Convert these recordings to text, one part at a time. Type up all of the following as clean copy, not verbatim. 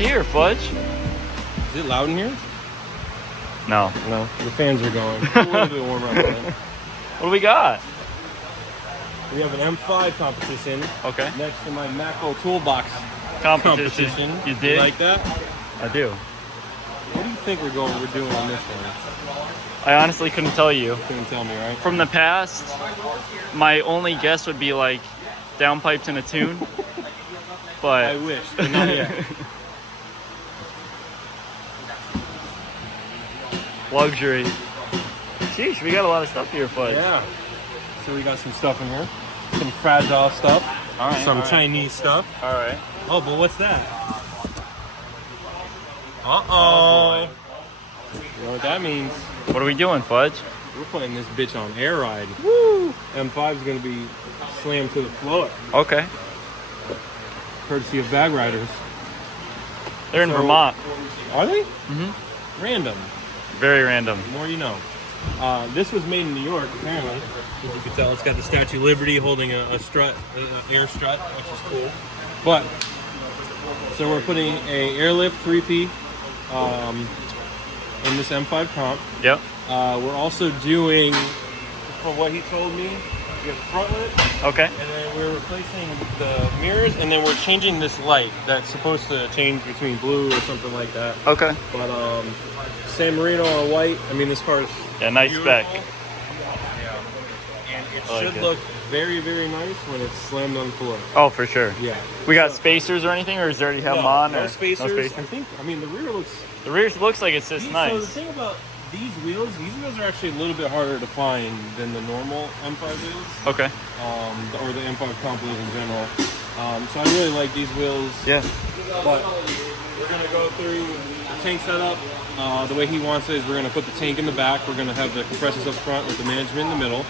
got here, Fudge? Is it loud in here? No. No, the fans are going. It's a little bit warmer outside. What do we got? We have an M5 competition. Okay. Next to my Macro Toolbox Competition. You did? You like that? I do. What do you think we're doing on this one? I honestly couldn't tell you. Couldn't tell me, right? From the past, my only guess would be like downpipes in a tune. But I wish, but not yet. Luxury. Sheesh, we got a lot of stuff here, Fudge. Yeah. So we got some stuff in here. Some fragile stuff. All right. Some Chinese stuff. All right. Oh, but what's that? Uh-oh. Oh, You know what that means? What are we doing, Fudge? We're putting this bitch on air ride. Woo! M5 is going to be slammed to the floor. Okay. Courtesy of bag riders. They're in Vermont. Are they? Mm-hmm. Random. Very random. The more you know. This was made in New York, apparently. As you can tell, it's got the Statue of Liberty holding a strut, an air strut, which is cool. But, so we're putting a airlift 3P in this M5 comp. Yep. We're also doing, from what he told me, we have the front lit. Okay. And then we're replacing the mirrors, and then we're changing this light that's supposed to change between blue or something like that. Okay. But San Marino on white. I mean, this car is nice beautiful. spec. Yeah. And it I like should it. look very, very nice when it's slammed on the floor. Oh, for sure. Yeah. We got spacers or anything, or does it already have them on? No or spacers. No spacers. I think. I mean, the rear looks. The rear looks like it's just nice. So the thing about these wheels are actually a little bit harder to find than the normal M5 wheels. Okay. Or the M5 comp wheels in general. So I really like these wheels. Yeah. But we're gonna go through the tank setup. The way he wants it is we're gonna put the tank in the back. We're gonna have the compressors up front with the management in the middle.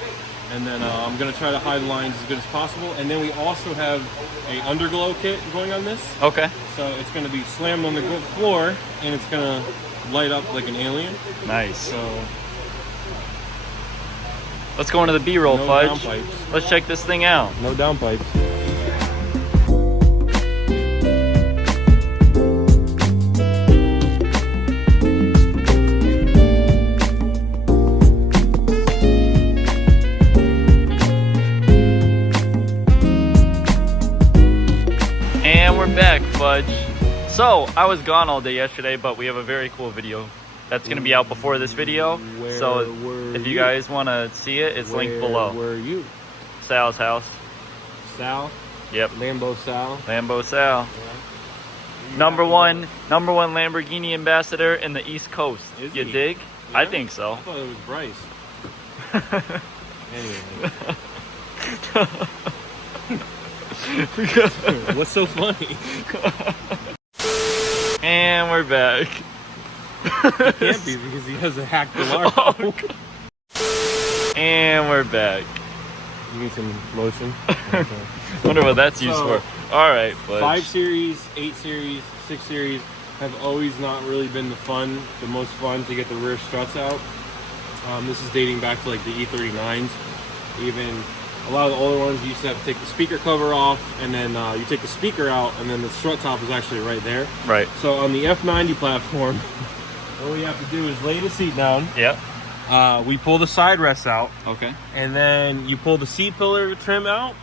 And then I'm gonna try to hide lines as good as possible. And then we also have a underglow kit going on this. Okay. So it's gonna be slammed on the floor and it's gonna light up like an alien. Nice. So let's go into the B-roll, no Fudge. downpipes. Let's check this thing out. No downpipes. And we're back, Fudge. So, I was gone all day yesterday, but we have a very cool video that's going to be out before this video. So, if you guys want to see it, it's linked below. Where are you? Sal's house. Sal? Yep. Lambo Sal? Lambo Sal. Number one Lamborghini ambassador in the East Coast. Is You he? dig? Yeah? I think so. I thought it was Bryce. Anyway. What's so funny? And we're back. It can't be because he has a hacked alarm. Oh, and we're back. You need some lotion? Wonder what that's used So, for. All right, Fudge. 5 Series, 8 Series, 6 Series have always not really been the most fun to get the rear struts out. This is dating back to like the E39s. Even a lot of the older ones, you used to have to take the speaker cover off, and then you take the speaker out, and then the strut top is actually right there. Right. So on the F90 platform, all we have to do is lay the seat down. Yep. We pull the side rests out. Okay. And then you pull the seat pillar trim out,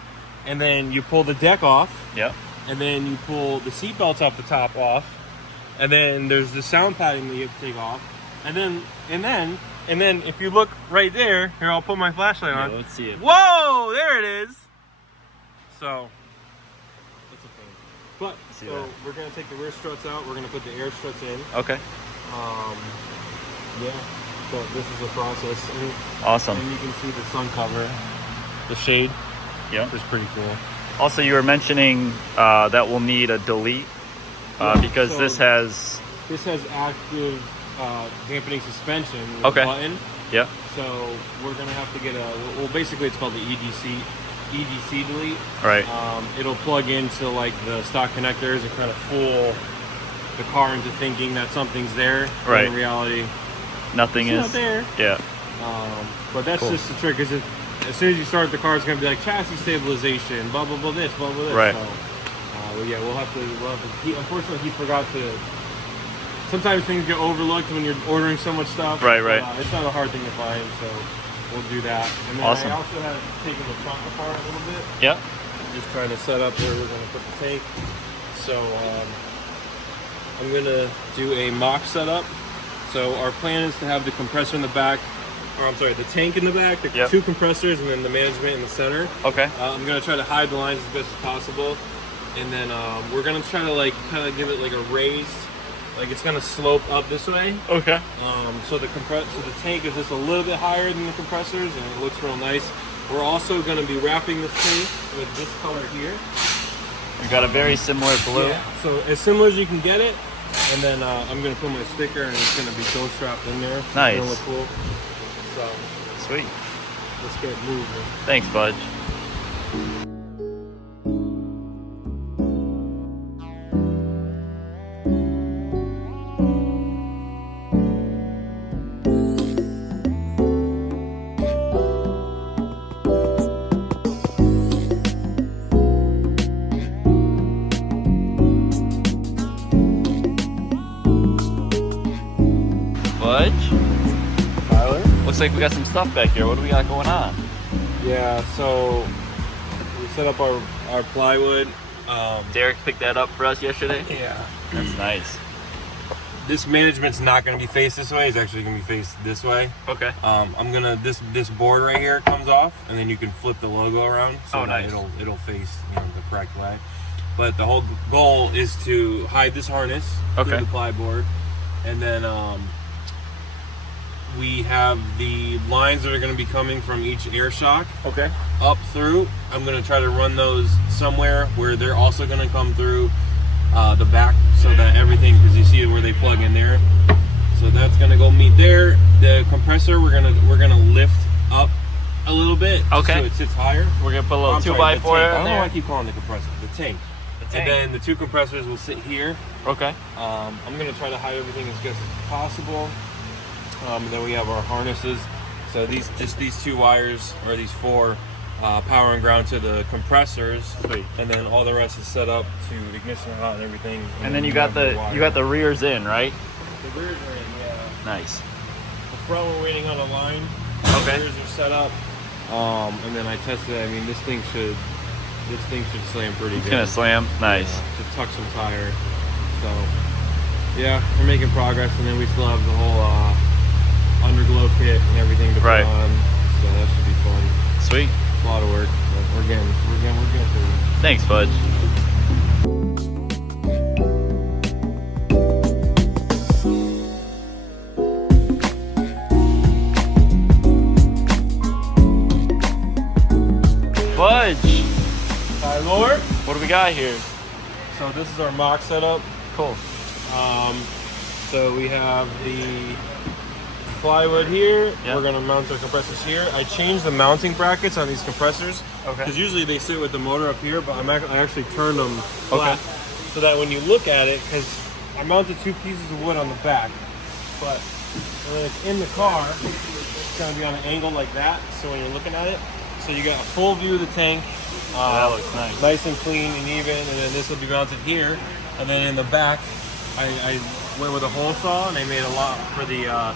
and then you pull the deck off. Yep. And then you pull the seat belts off the top off, and then there's the sound padding that you have to take off, and then if you look right there, here I'll put my flashlight on. Yeah, let's see it. Whoa, there it is. So that's a thing. But See so that. we're gonna take the rear struts out. We're gonna put the air struts in. Okay. Yeah. So this is the process. Awesome. And you can see the sun cover, the shade. Yep. It's pretty cool. Also, you were mentioning that we'll need a delete because so this has active dampening suspension with Okay. a button. Yeah. So we're gonna have to get basically it's called the EDC delete. Right. It'll plug into like the stock connectors and kind of fool the car into thinking that something's there. Right. When in reality, Nothing it's is not there. Yeah. But that's Cool. just the trick. Is as soon as you start the car, it's gonna be like chassis stabilization, blah blah blah this, blah blah this. Right. So, well, yeah, we'll have to. Unfortunately, he forgot to. Sometimes things get overlooked when you're ordering so much stuff. Right, right. It's not a hard thing to find, so we'll do that. And then Awesome. I also have taken the trunk apart a little bit. Yep. Just trying to set up where we're going to put the tank. So I'm going to do a mock setup. So our plan is to have the compressor in the back, or I'm sorry, the tank in the back, the two compressors, and then the management in the center. Okay. I'm going to try to hide the lines as best as possible. And then we're going to try to like kind of give it like a raised, like it's going to slope up this way. Okay. So the tank is just a little bit higher than the compressors, and it looks real nice. We're also going to be wrapping this tank with this color here. We got a very similar blue. Yeah. So as similar as you can get it, and then I'm going to put my sticker, and it's going to be ghost strapped in there. Nice. It's gonna look cool. So sweet. Let's get moving. Thanks, Fudge. Tyler? Looks like we got some stuff back here. What do we got going on? Yeah, so we set up our plywood. Derek picked that up for us yesterday. Yeah. That's nice. This management's not going to be faced this way. It's actually going to be faced this way. Okay. I'm gonna this board right here comes off, and then you can flip the logo around, so nice. it'll face the correct way. But the whole goal is to hide this harness through the ply board, and then we have the lines that are going to be coming from each air shock up through. I'm going to try to run those somewhere where they're also going to come through the back, so that everything, because you see where they plug in there. So that's going to go meet there. The compressor we're gonna lift up a little bit, so it sits higher. We're gonna put a little 2x4 in there. I don't know why I keep calling it the compressor. The tank. And then the two compressors will sit here. Okay. I'm gonna try to hide everything as best as possible. And then we have our harnesses. So these two wires, or these four, power and ground to the compressors. Sweet. And then all the rest is set up to ignition hot and everything. And then you got the rears in, right? The rears are in, yeah. Nice. The front we're waiting on a line. Okay. The rears are set up. And then I tested it. I mean, this thing should slam pretty good. It's gonna slam. Nice. To tuck some tire. So yeah, we're making progress, and then we still have the whole underglow kit and everything to put on. So that should be fun. Sweet. A lot of work, but we're getting through it. Thanks, Fudge. Fudge. Hi, Lord. What do we got here? So this is our mock setup. Cool. So we have the plywood here. Yeah. We're gonna mount our compressors here. I changed the mounting brackets on these compressors. Okay. Because usually they sit with the motor up here, but I actually turned them flat, so that when you look at it, because I mounted two pieces of wood on the back, but when it's in the car, it's gonna be on an angle like that. So when you're looking at it, so you got a full view of the tank. That looks nice. Nice and clean and even, and then this will be mounted here, and then in the back, I went with a hole saw, and I made a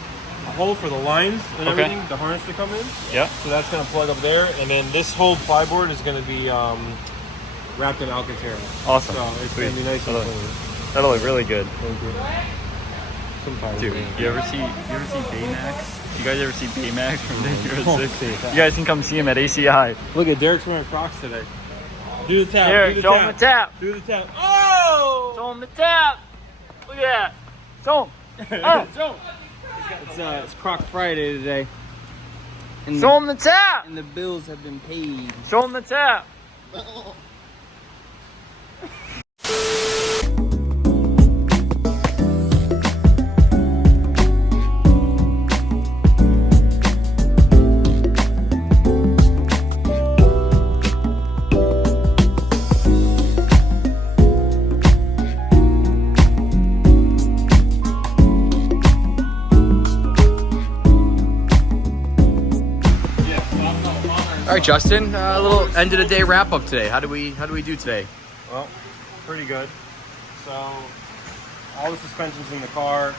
hole for the lines and everything, the harness to come in. Yeah. So that's gonna plug up there, and then this whole plyboard is gonna be wrapped in Alcantara. Awesome. So it's gonna be nice and clean. That'll look really good. Thank you. Sometimes. Dude, you ever see Baymax? You guys ever see Baymax from Dangerous 6? You guys can come see him at ACI. Look at Derek's wearing Crocs today. Do the tap. Derek, do the show tap. him the tap. Do the tap. Oh! Show him the tap. Look at that. Show him. Oh. It's Croc Friday today. And Show him the tap. And the bills have been paid. Show him the tap. All right, Justin. A little end of the day wrap up today. How do we do today? Well, pretty good. So all the suspension's in the car.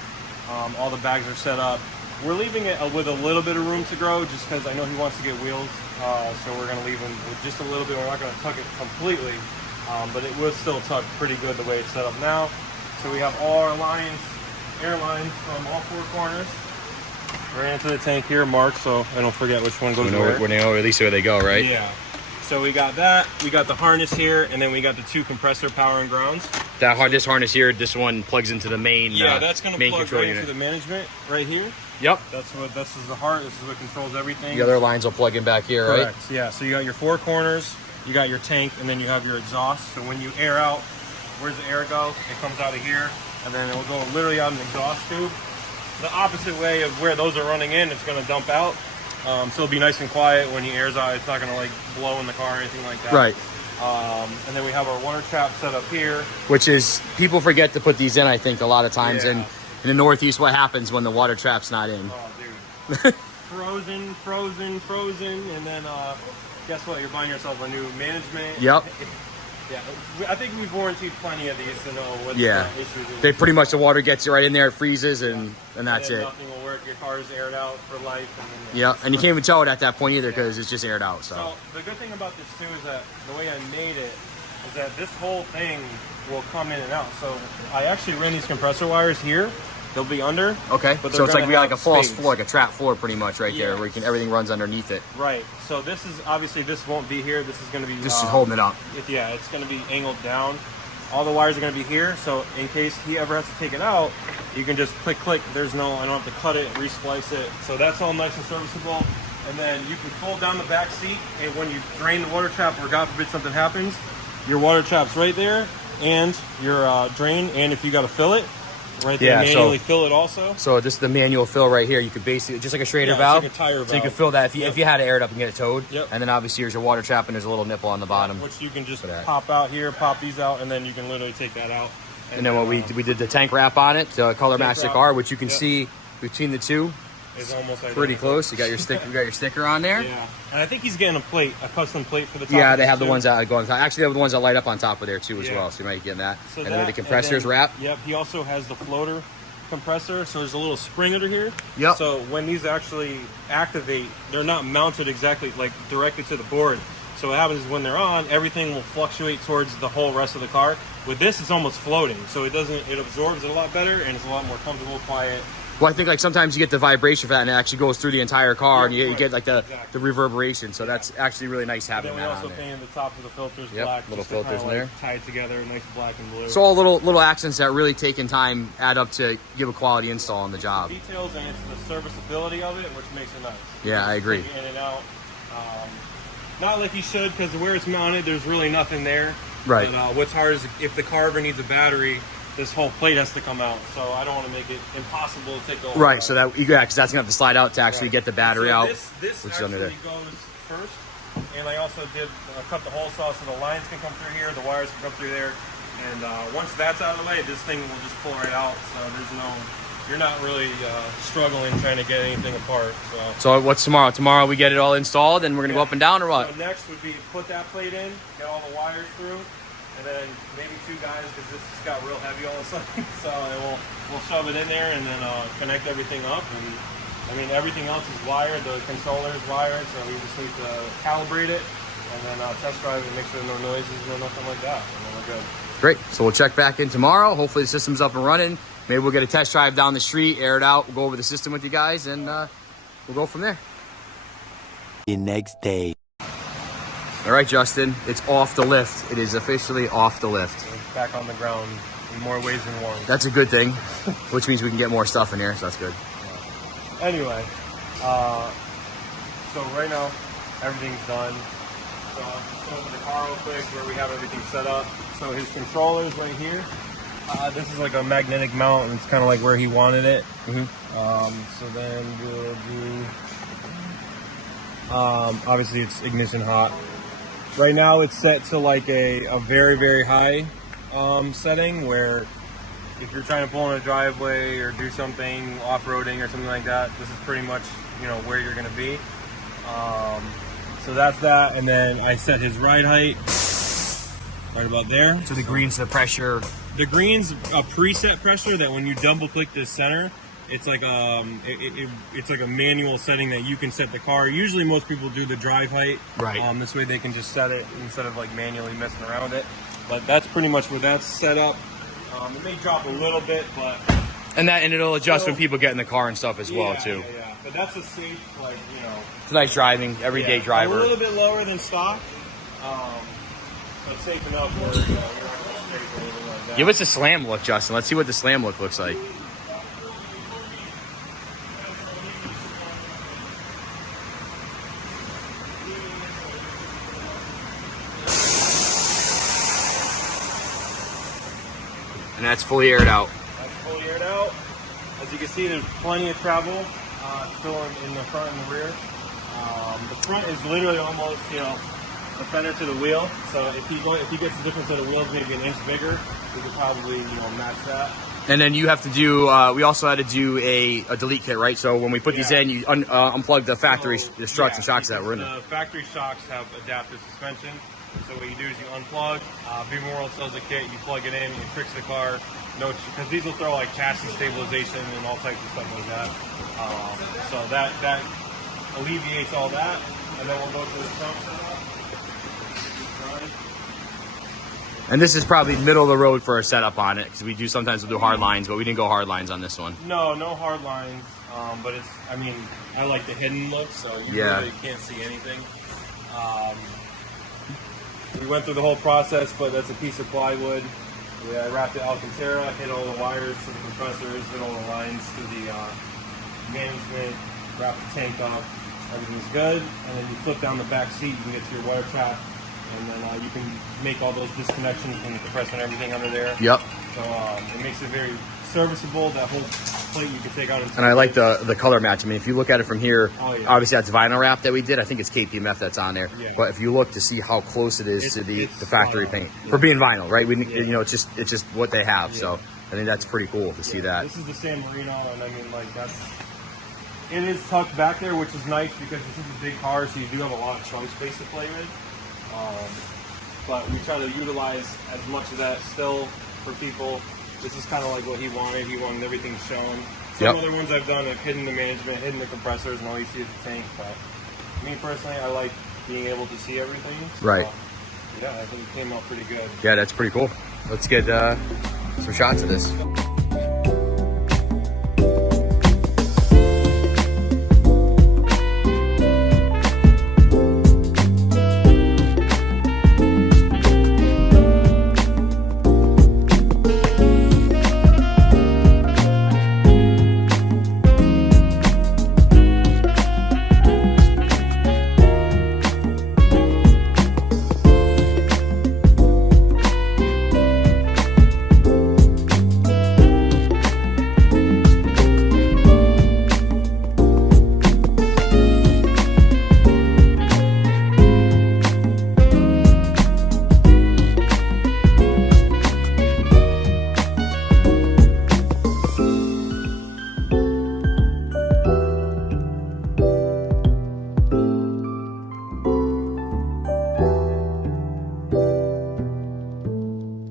All the bags are set up. We're leaving it with a little bit of room to grow just because I know he wants to get wheels. So we're going to leave him with just a little bit. We're not going to tuck it completely, but it will still tuck pretty good the way it's set up now. So we have all our lines, air lines from all four corners. Right into the tank here, marked, so I don't forget which one goes where. We know at least where they go, right? Yeah. So we got that. We got the harness here, and then we got the two compressor power and grounds. This harness here, this one plugs into the main. Yeah, that's going to plug control right unit. into the management right here. Yep. This is the heart. This is what controls everything. The other lines will plug in back here, Correct. right? Yeah. So you got your four corners, you got your tank, and then you have your exhaust. So when you air out, where's the air go? It comes out of here, and then it will go literally out an exhaust tube. The opposite way of where those are running in, it's going to dump out. So it'll be nice and quiet when he airs out. It's not going to like blow in the car or anything like that. Right. And then we have our water trap set up here. Which is, people forget to put these in, I think, a lot of times. Yeah. And in the Northeast, what happens when the water trap's not in? Oh, dude. frozen. And then guess what? You're buying yourself a new management. Yep. Yeah, I think we've warranted plenty of these to know what Yeah. the issues is. They pretty much, the water gets you right in there, it freezes, and that's it. Nothing will work. Your car is aired out for life. And then, Yeah, and you can't even tell it at that point either because it's just aired out. So So the good thing about this too is that the way I made it is that this whole thing will come in and out. So I actually ran these compressor wires here. They'll be under. okay, But so they're it's like gonna we got like a have false spades. floor, like a trap floor, pretty much right there, Yeah. where everything runs underneath it. Right. So this is obviously this won't be here. This is going to be This is holding it up. It's going to be angled down. All the wires are going to be here. So in case he ever has to take it out, you can just click. There's no, I don't have to cut it, re-splice it. So that's all nice and serviceable. And then you can fold down the back seat, and when you drain the water trap, or God forbid something happens, your water trap's right there, and your drain. And if you got to fill it, right there, Yeah, manually fill it also. So this is the manual fill right here. You could basically, just like a Schrader Yeah, it's valve. like a tire So you valve. could fill that if you, Yep. if you had to air it up and get it towed. Yep. And then obviously here's your water trap, and there's a little nipple on the bottom. Which you can just for that. pop out here, pop these out, and then you can literally take that out. And then what we did the tank wrap on it to color Tank match the wrap. car, which you can Yep. see between the two. Is almost Pretty identical. close. You got your stick. You got your sticker on there. Yeah, and I think he's getting a custom plate for the top. Yeah, of they this have the too. ones that go on top. Actually, they have the ones that light up on top of there too as Yeah. well. So you might get that. So and then that, the compressors and then, wrap. Yep, he also has the floater compressor. So there's a little spring under here. Yep. So when these actually activate, they're not mounted exactly like directly to the board. So what happens is when they're on, everything will fluctuate towards the whole rest of the car. With this, it's almost floating, so it absorbs it a lot better, and it's a lot more comfortable, quiet. Well, I think like sometimes you get the vibration for that, and it actually goes through the entire car, Yeah, and you right. get like the Exactly. reverberation. So that's actually really nice And having then we that also on there. painted the tops of the filters Yep, black. little just to filters kinda, in like, tie it together, nice black and blue. So all little accents that really taking time add up to give a quality install on the job. Details, and it's the serviceability of it, which makes it nice. Yeah, I agree. Take it in and out. Not like you should, because where it's mounted, there's really nothing there. Right. But, what's hard is if the car ever needs a battery, this whole plate has to come out. So I don't want to make it impossible to take the whole Right. So that because that's gonna have to slide out to actually get the battery So out. This which is under actually there. goes first, and I also did cut the hole saw so the lines can come through here, the wires can come through there, and once that's out of the way, this thing will just pull right out. So you're not really struggling trying to get anything apart. So what's tomorrow? Tomorrow we get it all installed, and we're gonna go up and down, or what? So next would be put that plate in, get all the wires through, and then maybe two guys because this just got real heavy all of a sudden. So we'll shove it in there and then connect everything up. And I mean everything else is wired. The controller is wired, so we just need to calibrate it and then test drive it, make sure no noises, no nothing like that, and then we're good. Great. So we'll check back in tomorrow. Hopefully the system's up and running. Maybe we'll get a test drive down the street, air it out. We'll go over the system with you guys, and we'll go from there. The next day. All right, Justin, it's off the lift. It is officially off the lift. We're back on the ground in more ways than one. That's a good thing, which means we can get more stuff in here, so that's good. Anyway, so right now everything's done. So I'll go over the car real quick where we have everything set up. So his controller's right here. This is like a magnetic mount, and it's kind of like where he wanted it. So then we'll do. Obviously, it's ignition hot. Right now, it's set to like a very, very high setting where if you're trying to pull in a driveway or do something off-roading or something like that, this is pretty much where you're going to be. So that's that, and then I set his ride height right about there. So the green's the pressure. The green's a preset pressure that when you double click this center, it's like it's like a manual setting that you can set the car. Usually most people do the drive height. Right. This way they can just set it instead of like manually messing around with it. But that's pretty much where that's set up. It may drop a little bit, but And it'll adjust when people get in the car and stuff as well too. Yeah. But that's a safe, like, you know. It's nice driving, everyday driver. A little bit lower than stock, but safe enough where you're not going to scrape or anything like that. Give us a slam look, Justin. Let's see what the slam look looks like. And that's fully aired out. That's fully aired out. As you can see, there's plenty of travel still in the front and the rear. The front is literally almost, you know, the fender to the wheel. So if he gets a different set of wheels, maybe an inch bigger, we could probably, you know, match that. And then you have to do, we also had to do a delete kit, right? So when we put these in, you unplug the factory the struts and shocks that were in there. The factory shocks have adaptive suspension. So what you do is you unplug, BMW World sells a kit, you plug it in, you fix the car, because these will throw like chassis stabilization and all types of stuff like that. So that alleviates all that, and then we'll go to the trunk setup. And this is probably middle of the road for a setup on it, because sometimes we'll do hard lines, but we didn't go hard lines on this one. No hard lines, but it's, I mean, I like the hidden look, so you really can't see anything. We went through the whole process, but that's a piece of plywood. I wrapped it Alcantara, hit all the wires to the compressors, hit all the lines to the management, wrap the tank up, everything's good. And then you flip down the back seat, you can get to your wire trap, and then you can make all those disconnections from the compressor and everything under there. Yep. So it makes it very serviceable. That whole plate you can take out. And I like the color match. I mean, if you look at it from here, yeah. Obviously that's vinyl wrap that we did. I think it's KPMF that's on there. Yeah. But if you look to see how close it is to the factory paint for being vinyl, right? You know, it's just what they have. So I think that's pretty cool to see that. This is the San Marino, and I mean, like, it is tucked back there, which is nice because this is a big car, so you do have a lot of trunk space to play with. But we try to utilize as much of that still for people. This is kind of like what he wanted. He wanted everything shown. Some other ones I've done have hidden the management, hidden the compressors, and all you see is the tank. But me personally, I like being able to see everything. So, right. Yeah, I think it came out pretty good. Yeah, that's pretty cool. Let's get some shots of this.